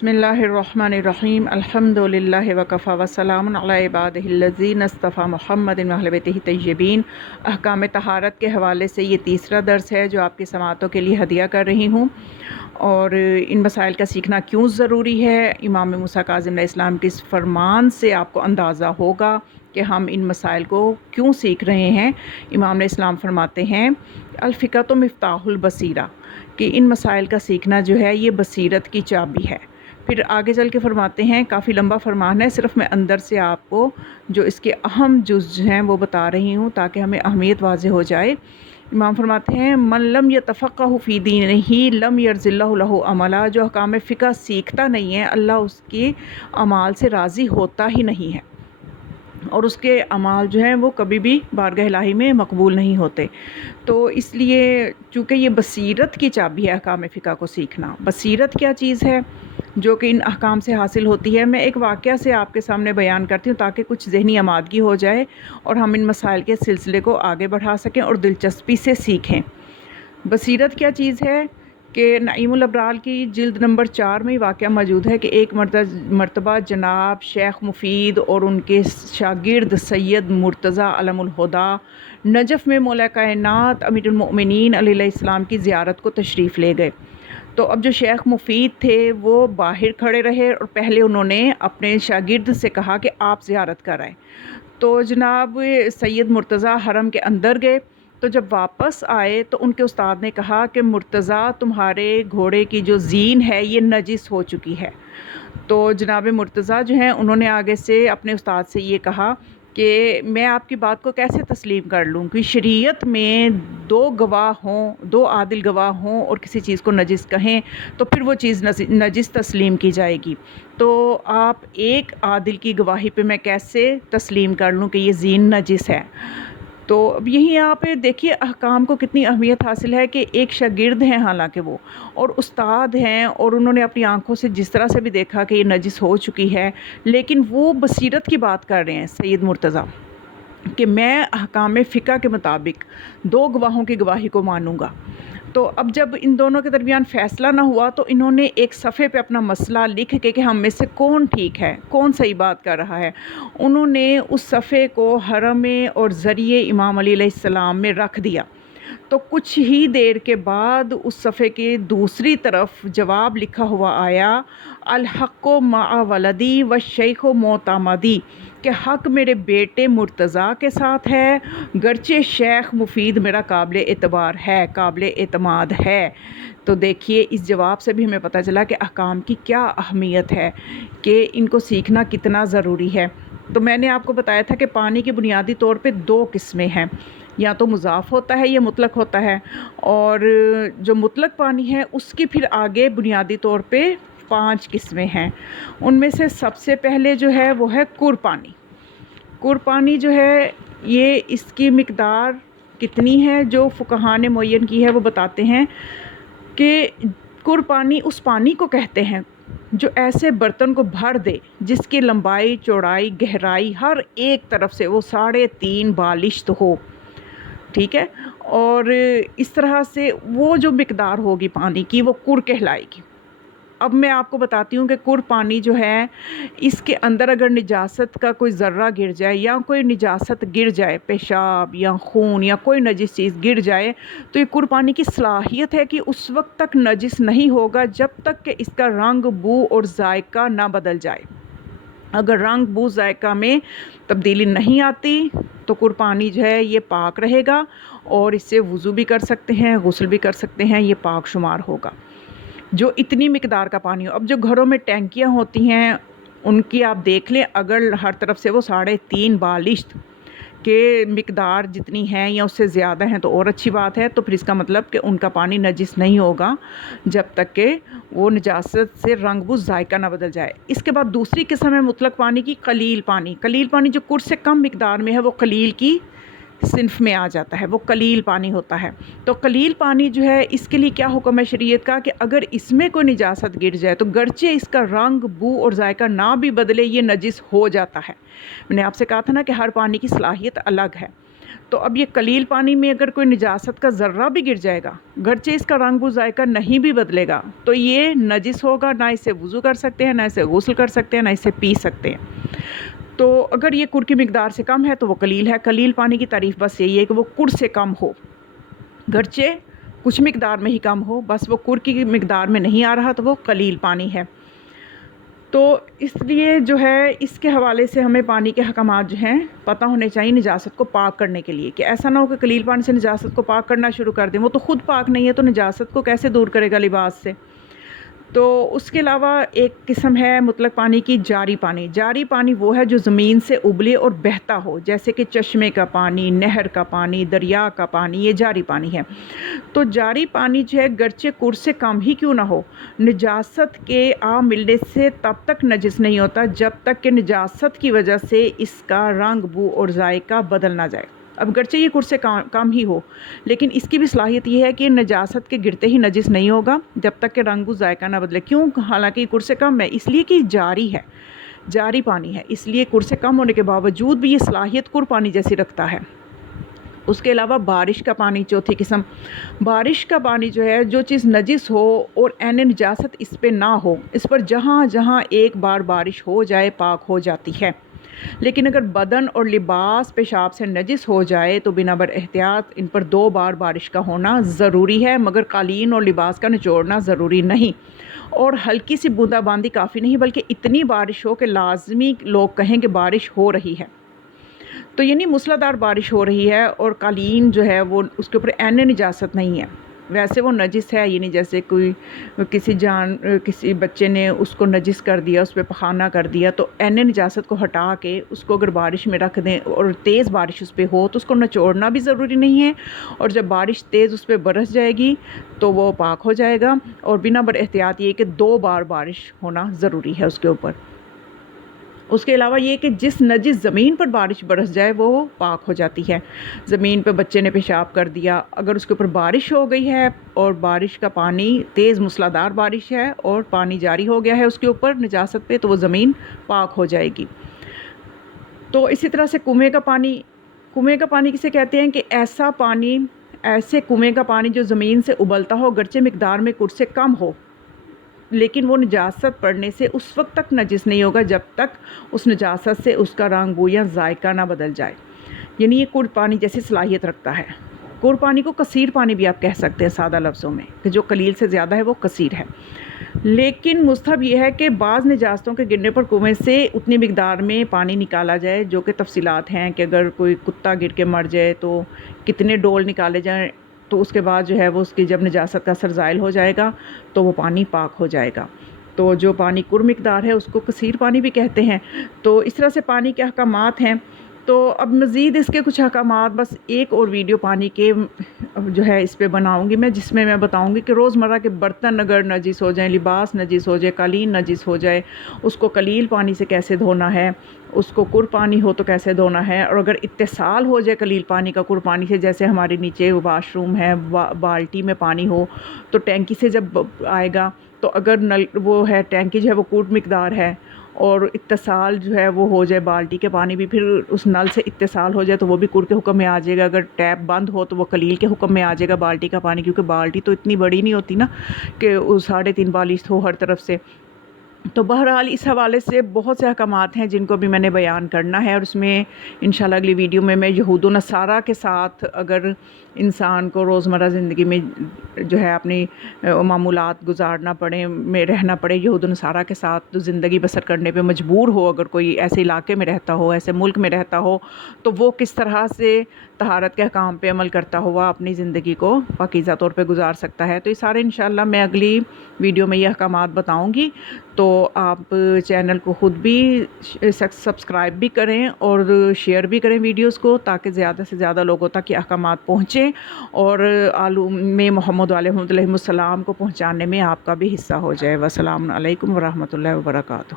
بسم اللہ الرحمن الرحیم الحمد للہ وکفی وسلام علی عبادہ الذین اصطفی محمد واہل بیتہ طیبین۔ احکام طہارت کے حوالے سے یہ تیسرا درس ہے جو آپ کی سماعتوں کے لیے ہدیہ کر رہی ہوں، اور ان مسائل کا سیکھنا کیوں ضروری ہے۔ امام موسیٰ کاظم علیہ السلام کے اس فرمان سے آپ کو اندازہ ہوگا کہ ہم ان مسائل کو کیوں سیکھ رہے ہیں۔ امام علیہ السلام فرماتے ہیں الفقہ مفتاح البصیرہ، کہ ان مسائل کا سیکھنا جو ہے یہ بصیرت کی چابی ہے۔ پھر آگے چل کے فرماتے ہیں، کافی لمبا فرمان ہے، صرف میں اندر سے آپ کو جو اس کے اہم جز ہیں وہ بتا رہی ہوں تاکہ ہمیں اہمیت واضح ہو جائے۔ امام فرماتے ہیں من لم یتفقہ فی دینہ لم یرض اللہ لہ عملا، جو احکام فقہ سیکھتا نہیں ہے اللہ اس کے اعمال سے راضی ہوتا ہی نہیں ہے، اور اس کے اعمال جو ہیں وہ کبھی بھی بارگاہ الہی میں مقبول نہیں ہوتے۔ تو اس لیے چونکہ یہ بصیرت کی چابی ہے احکام فقہ کو سیکھنا۔ بصیرت کیا چیز ہے جو کہ ان احکام سے حاصل ہوتی ہے؟ میں ایک واقعہ سے آپ کے سامنے بیان کرتی ہوں تاکہ کچھ ذہنی آمادگی ہو جائے اور ہم ان مسائل کے سلسلے کو آگے بڑھا سکیں اور دلچسپی سے سیکھیں۔ بصیرت کیا چیز ہے کہ نعیم الابرار کی جلد نمبر 4 میں واقعہ موجود ہے کہ ایک مرتبہ جناب شیخ مفید اور ان کے شاگرد سید مرتضیٰ علم الہدا نجف میں مولا کائنات امیر المؤمنین علیہ السلام کی زیارت کو تشریف لے گئے۔ تو اب جو شیخ مفید تھے وہ باہر کھڑے رہے اور پہلے انہوں نے اپنے شاگرد سے کہا کہ آپ زیارت کرائیں۔ تو جناب سید مرتضیٰ حرم کے اندر گئے، تو جب واپس آئے تو ان کے استاد نے کہا کہ مرتضیٰ تمہارے گھوڑے کی جو زین ہے یہ نجس ہو چکی ہے۔ تو جناب مرتضیٰ جو ہیں انہوں نے آگے سے اپنے استاد سے یہ کہا کہ میں آپ کی بات کو کیسے تسلیم کر لوں کہ شریعت میں دو گواہ ہوں، دو عادل گواہ ہوں اور کسی چیز کو نجس کہیں تو پھر وہ چیز نجس تسلیم کی جائے گی، تو آپ ایک عادل کی گواہی پہ میں کیسے تسلیم کر لوں کہ یہ زین نجس ہے۔ تو اب یہی یہاں پہ دیکھیے احکام کو کتنی اہمیت حاصل ہے کہ ایک شاگرد ہیں حالانکہ وہ، اور استاد ہیں، اور انہوں نے اپنی آنکھوں سے جس طرح سے بھی دیکھا کہ یہ نجس ہو چکی ہے، لیکن وہ بصیرت کی بات کر رہے ہیں سید مرتضیٰ کہ میں احکام فقہ کے مطابق دو گواہوں کی گواہی کو مانوں گا۔ تو اب جب ان دونوں کے درمیان فیصلہ نہ ہوا تو انہوں نے ایک صفحے پہ اپنا مسئلہ لکھ کے کہ ہم میں سے کون ٹھیک ہے، کون صحیح بات کر رہا ہے، انہوں نے اس صفحے کو حرم اور ذریعے امام علی علیہ السلام میں رکھ دیا۔ تو کچھ ہی دیر کے بعد اس صفحے کے دوسری طرف جواب لکھا ہوا آیا الحق مع ولدی والشیخ معتمدی، کہ حق میرے بیٹے مرتضیٰ کے ساتھ ہے گرچہ شیخ مفید میرا قابل اعتبار ہے، قابل اعتماد ہے۔ تو دیکھیے اس جواب سے بھی ہمیں پتہ چلا کہ احکام کی کیا اہمیت ہے، کہ ان کو سیکھنا کتنا ضروری ہے۔ تو میں نے آپ کو بتایا تھا کہ پانی کی بنیادی طور پہ دو قسمیں ہیں، یا تو مضاف ہوتا ہے یا مطلق ہوتا ہے، اور جو مطلق پانی ہے اس کی پھر آگے بنیادی طور پہ 5 قسمیں ہیں۔ ان میں سے سب سے پہلے جو ہے وہ ہے کور پانی۔ کور پانی جو ہے یہ اس کی مقدار کتنی ہے جو فقہاء نے معین کی ہے، وہ بتاتے ہیں کہ کور پانی اس پانی کو کہتے ہیں جو ایسے برتن کو بھر دے جس کی لمبائی، چوڑائی، گہرائی ہر ایک طرف سے وہ 3.5 بالشت ہو، ٹھیک ہے، اور اس طرح سے وہ جو مقدار ہوگی پانی کی وہ کور کہلائے گی۔ اب میں آپ کو بتاتی ہوں کہ کور پانی جو ہے اس کے اندر اگر نجاست کا کوئی ذرہ گر جائے یا کوئی نجاست گر جائے، پیشاب یا خون یا کوئی نجس چیز گر جائے، تو یہ کور پانی کی صلاحیت ہے کہ اس وقت تک نجس نہیں ہوگا جب تک کہ اس کا رنگ، بو اور ذائقہ نہ بدل جائے۔ اگر رنگ، بو، ذائقہ میں تبدیلی نہیں آتی تو کور پانی جو ہے یہ پاک رہے گا، اور اس سے وضو بھی کر سکتے ہیں، غسل بھی کر سکتے ہیں، یہ پاک شمار ہوگا جو اتنی مقدار کا پانی ہو۔ اب جو گھروں میں ٹینکیاں ہوتی ہیں ان کی آپ دیکھ لیں، اگر ہر طرف سے وہ 3.5 بالشت کے مقدار جتنی ہیں یا اس سے زیادہ ہیں تو اور اچھی بات ہے، تو پھر اس کا مطلب کہ ان کا پانی نجس نہیں ہوگا جب تک کہ وہ نجاست سے رنگ، بو، ذائقہ نہ بدل جائے۔ اس کے بعد دوسری قسم ہے مطلق پانی کی قلیل پانی۔ قلیل پانی جو کور سے کم مقدار میں ہے وہ قلیل کی صنف میں آ جاتا ہے، وہ قلیل پانی ہوتا ہے۔ تو قلیل پانی جو ہے اس کے لیے کیا حکم ہے شریعت کا کہ اگر اس میں کوئی نجاست گر جائے تو گرچہ اس کا رنگ، بو اور ذائقہ نہ بھی بدلے یہ نجس ہو جاتا ہے۔ میں نے آپ سے کہا تھا نا کہ ہر پانی کی صلاحیت الگ ہے۔ تو اب یہ قلیل پانی میں اگر کوئی نجاست کا ذرہ بھی گر جائے گا، گرچہ اس کا رنگ و ذائقہ نہیں بھی بدلے گا، تو یہ نجس ہوگا، نہ اسے وضو کر سکتے ہیں، نہ اسے غسل کر سکتے ہیں، نہ اسے پی سکتے ہیں۔ تو اگر یہ کڑ کی مقدار سے کم ہے تو وہ قلیل ہے۔ قلیل پانی کی تعریف بس یہی ہے کہ وہ کڑ سے کم ہو، گرچہ کچھ مقدار میں ہی کم ہو، بس وہ کڑ کی مقدار میں نہیں آ رہا تو وہ قلیل پانی ہے۔ تو اس لیے جو ہے اس کے حوالے سے ہمیں پانی کے احکامات جو ہیں پتہ ہونے چاہیے نجاست کو پاک کرنے کے لیے، کہ ایسا نہ ہو کہ قلیل پانی سے نجاست کو پاک کرنا شروع کر دیں، وہ تو خود پاک نہیں ہے تو نجاست کو کیسے دور کرے گا لباس سے۔ تو اس کے علاوہ ایک قسم ہے مطلق پانی کی جاری پانی۔ جاری پانی وہ ہے جو زمین سے ابلے اور بہتا ہو، جیسے کہ چشمے کا پانی، نہر کا پانی، دریا کا پانی، یہ جاری پانی ہے۔ تو جاری پانی جو ہے گرچہ کڑ سے کم ہی کیوں نہ ہو، نجاست کے آ ملنے سے تب تک نجس نہیں ہوتا جب تک کہ نجاست کی وجہ سے اس کا رنگ، بو اور ذائقہ بدل نہ جائے۔ اب گرچہ یہ کڑ سے کم ہی ہو، لیکن اس کی بھی صلاحیت یہ ہے کہ نجاست کے گرتے ہی نجس نہیں ہوگا جب تک کہ رنگ و ذائقہ نہ بدلے۔ کیوں؟ حالانکہ یہ کڑ سے کم ہے، اس لیے کہ جاری ہے، جاری پانی ہے، اس لیے کڑ سے کم ہونے کے باوجود بھی یہ صلاحیت کڑ پانی جیسی رکھتا ہے۔ اس کے علاوہ بارش کا پانی، چوتھی قسم۔ بارش کا پانی جو ہے، جو چیز نجس ہو اور عین نجاست اس پہ نہ ہو، اس پر جہاں جہاں ایک بار بارش ہو جائے پاک ہو جاتی ہے۔ لیکن اگر بدن اور لباس پیشاب سے نجس ہو جائے تو بنا بر احتیاط ان پر 2 بار بارش کا ہونا ضروری ہے، مگر قالین اور لباس کا نچوڑنا ضروری نہیں، اور ہلکی سی بوندا باندی کافی نہیں، بلکہ اتنی بارش ہو کہ لازمی لوگ کہیں کہ بارش ہو رہی ہے۔ تو یعنی موسلادھار بارش ہو رہی ہے اور قالین جو ہے وہ اس کے اوپر عین نجاست نہیں ہے، ویسے وہ نجس ہے، یعنی جیسے کوئی کسی بچے نے اس کو نجس کر دیا، اس پہ پخانہ کر دیا، تو عین نجاست کو ہٹا کے اس کو اگر بارش میں رکھ دیں اور تیز بارش اس پہ ہو تو اس کو نچوڑنا بھی ضروری نہیں ہے، اور جب بارش تیز اس پہ برس جائے گی تو وہ پاک ہو جائے گا، اور بنا بر احتیاط یہ کہ 2 بار بارش ہونا ضروری ہے اس کے اوپر۔ اس کے علاوہ یہ کہ جس نجس زمین پر بارش برس جائے وہ پاک ہو جاتی ہے۔ زمین پہ بچے نے پیشاب کر دیا، اگر اس کے اوپر بارش ہو گئی ہے اور بارش کا پانی تیز موسلادھار بارش ہے اور پانی جاری ہو گیا ہے اس کے اوپر نجاست پہ، تو وہ زمین پاک ہو جائے گی۔ تو اسی طرح سے کنویں کا پانی، کنویں کا پانی کسے کہتے ہیں کہ ایسا پانی، ایسے کنویں کا پانی جو زمین سے ابلتا ہو، گرچہ مقدار میں کڑ سے کم ہو، لیکن وہ نجاست پڑنے سے اس وقت تک نجس نہیں ہوگا جب تک اس نجاست سے اس کا رنگ، بو یا ذائقہ نہ بدل جائے۔ یعنی یہ کڑ پانی جیسی صلاحیت رکھتا ہے۔ کڑ پانی کو کثیر پانی بھی آپ کہہ سکتے ہیں سادہ لفظوں میں، کہ جو قلیل سے زیادہ ہے وہ کثیر ہے۔ لیکن مستحب یہ ہے کہ بعض نجاستوں کے گرنے پر کنویں سے اتنی مقدار میں پانی نکالا جائے، جو کہ تفصیلات ہیں کہ اگر کوئی کتا گر کے مر جائے تو کتنے ڈول نکالے جائیں، تو اس کے بعد جو ہے وہ اس کی جب نجاست کا اثر زائل ہو جائے گا تو وہ پانی پاک ہو جائے گا۔ تو جو پانی کڑ مقدار ہے اس کو کثیر پانی بھی کہتے ہیں۔ تو اس طرح سے پانی کے احکامات ہیں۔ تو اب مزید اس کے کچھ احکامات، بس ایک اور ویڈیو پانی کے جو ہے اس پہ بناؤں گی میں، جس میں میں بتاؤں گی کہ روزمرہ کے برتن اگر نجس ہو جائیں، لباس نجس ہو جائے، قالین نجس ہو جائے، اس کو قلیل پانی سے کیسے دھونا ہے، اس کو کڑ پانی ہو تو کیسے دھونا ہے، اور اگر اتصال ہو جائے قلیل پانی کا کڑ پانی سے، جیسے ہمارے نیچے واش روم ہے، بالٹی میں پانی ہو تو ٹینکی سے جب آئے گا تو اگر نل وہ ہے ٹینکی جو ہے وہ کڑ مقدار ہے اور اتصال جو ہے وہ ہو جائے بالٹی کے پانی بھی، پھر اس نل سے اتصال ہو جائے تو وہ بھی کڑ کے حکم میں آ جائے گا۔ اگر ٹیپ بند ہو تو وہ قلیل کے حکم میں آ جائے گا بالٹی کا پانی، کیونکہ بالٹی تو اتنی بڑی نہیں ہوتی نا کہ 3.5 بالش ہو ہر طرف سے۔ تو بہرحال اس حوالے سے بہت سے احکامات ہیں جن کو بھی میں نے بیان کرنا ہے، اور اس میں انشاءاللہ اگلی ویڈیو میں یہود و نصارہ کے ساتھ اگر انسان کو روزمرہ زندگی میں جو ہے اپنی معمولات گزارنا پڑے، میں رہنا پڑے یہود و نصارہ کے ساتھ، تو زندگی بسر کرنے پہ مجبور ہو، اگر کوئی ایسے علاقے میں رہتا ہو، ایسے ملک میں رہتا ہو، تو وہ کس طرح سے طہارت کے احکام پہ عمل کرتا ہوا اپنی زندگی کو پاکیزہ طور پہ گزار سکتا ہے۔ تو یہ سارے انشاءاللہ میں اگلی ویڈیو میں یہ احکامات بتاؤں گی۔ تو آپ چینل کو خود بھی سبسکرائب بھی کریں اور شیئر بھی کریں ویڈیوز کو، تاکہ زیادہ سے زیادہ لوگوں تک یہ احکامات پہنچیں، اور عالم محمد علیہ السلام کو پہنچانے میں آپ کا بھی حصہ ہو جائے۔ والسلام علیکم ورحمۃ اللہ وبرکاتہ۔